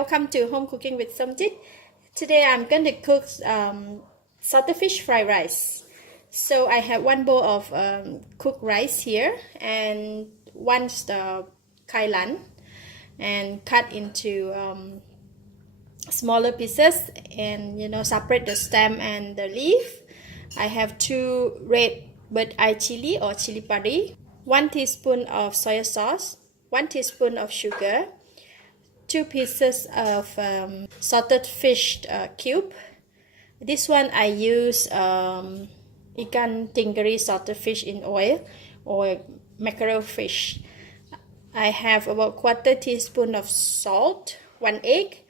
welcome to Home Cooking with Somjit. Today I'm going to cook salted fish fried rice. So I have one bowl of cooked rice here and one kailan, and cut into smaller pieces, and separate the stem and the leaf. I have 2 red bird eye chili or chili padi, 1 teaspoon of soy sauce, 1 teaspoon of sugar, 2 pieces of salted fish cube. This one I use ikan tingkari salted fish in oil or mackerel fish. I have about 1/4 teaspoon of salt, 1 egg,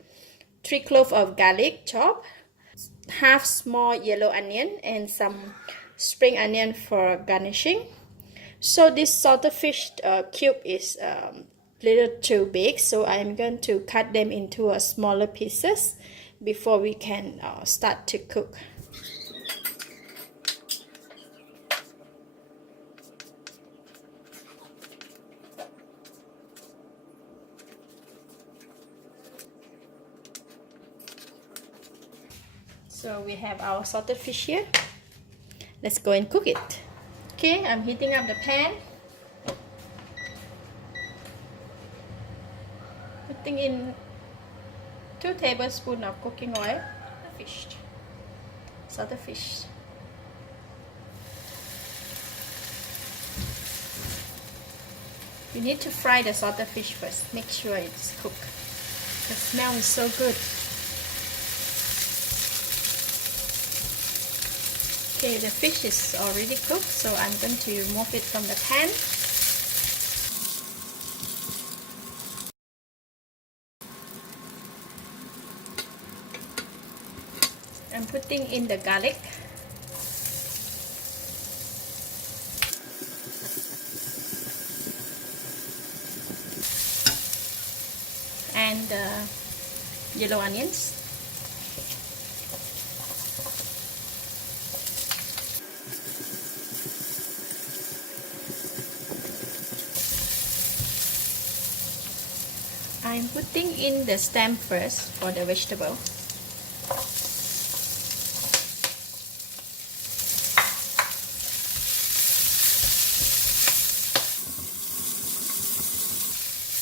3 cloves of garlic chopped, half small yellow onion, and some spring onion for garnishing. So this salted fish cube is little too big, so I'm going to cut them into smaller pieces before we can start to cook. So we have our salted fish here. Let's go and cook it. Okay, I'm heating up the pan. Putting in 2 tablespoons of cooking oil. Fish, salted fish. You need to fry the salted fish first. Make sure it's cooked. The smell is so good. Okay, the fish is already cooked, so I'm going to remove it from the pan. I'm putting in the garlic. And the yellow onions. I'm putting in the stem first for the vegetable.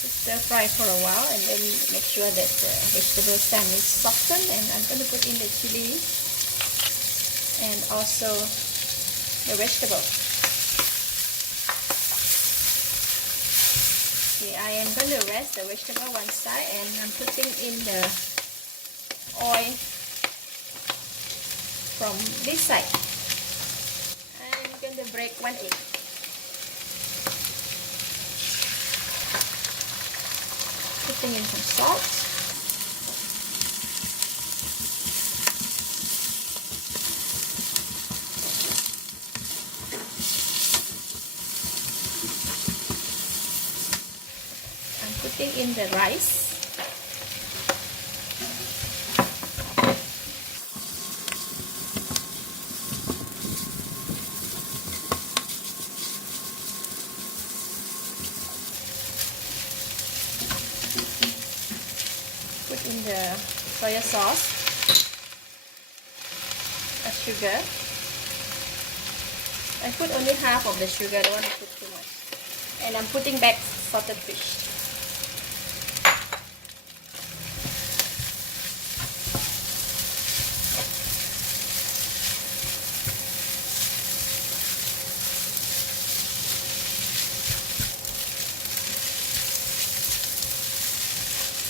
Stir fry for a while and then make sure that the vegetable stem is softened, and I'm going to put in the chili and also the vegetable. Okay, I am going to rest the vegetable one side, and I'm putting in the oil from this side. I'm going to break 1 egg. Putting in some salt. I'm putting in the rice. Put in the soy sauce, sugar. I put only half of the sugar, I don't want to put too much. And I'm putting back salted fish.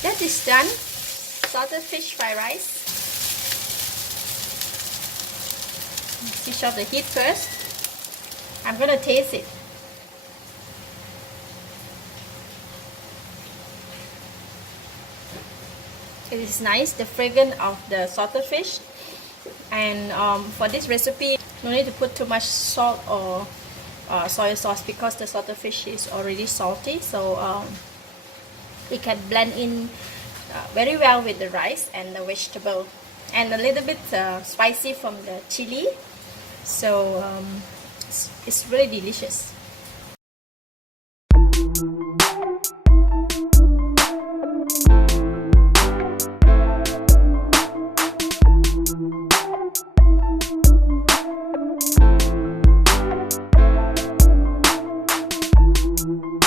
That is done. Salted fish fried rice. Switch off the heat first. I'm gonna taste it. It is nice, the fragrance of the salted fish. And for this recipe, no need to put too much salt or soy sauce because the salted fish is already salty. So it can blend in very well with the rice and the vegetable, and a little bit spicy from the chili. So it's really delicious. you.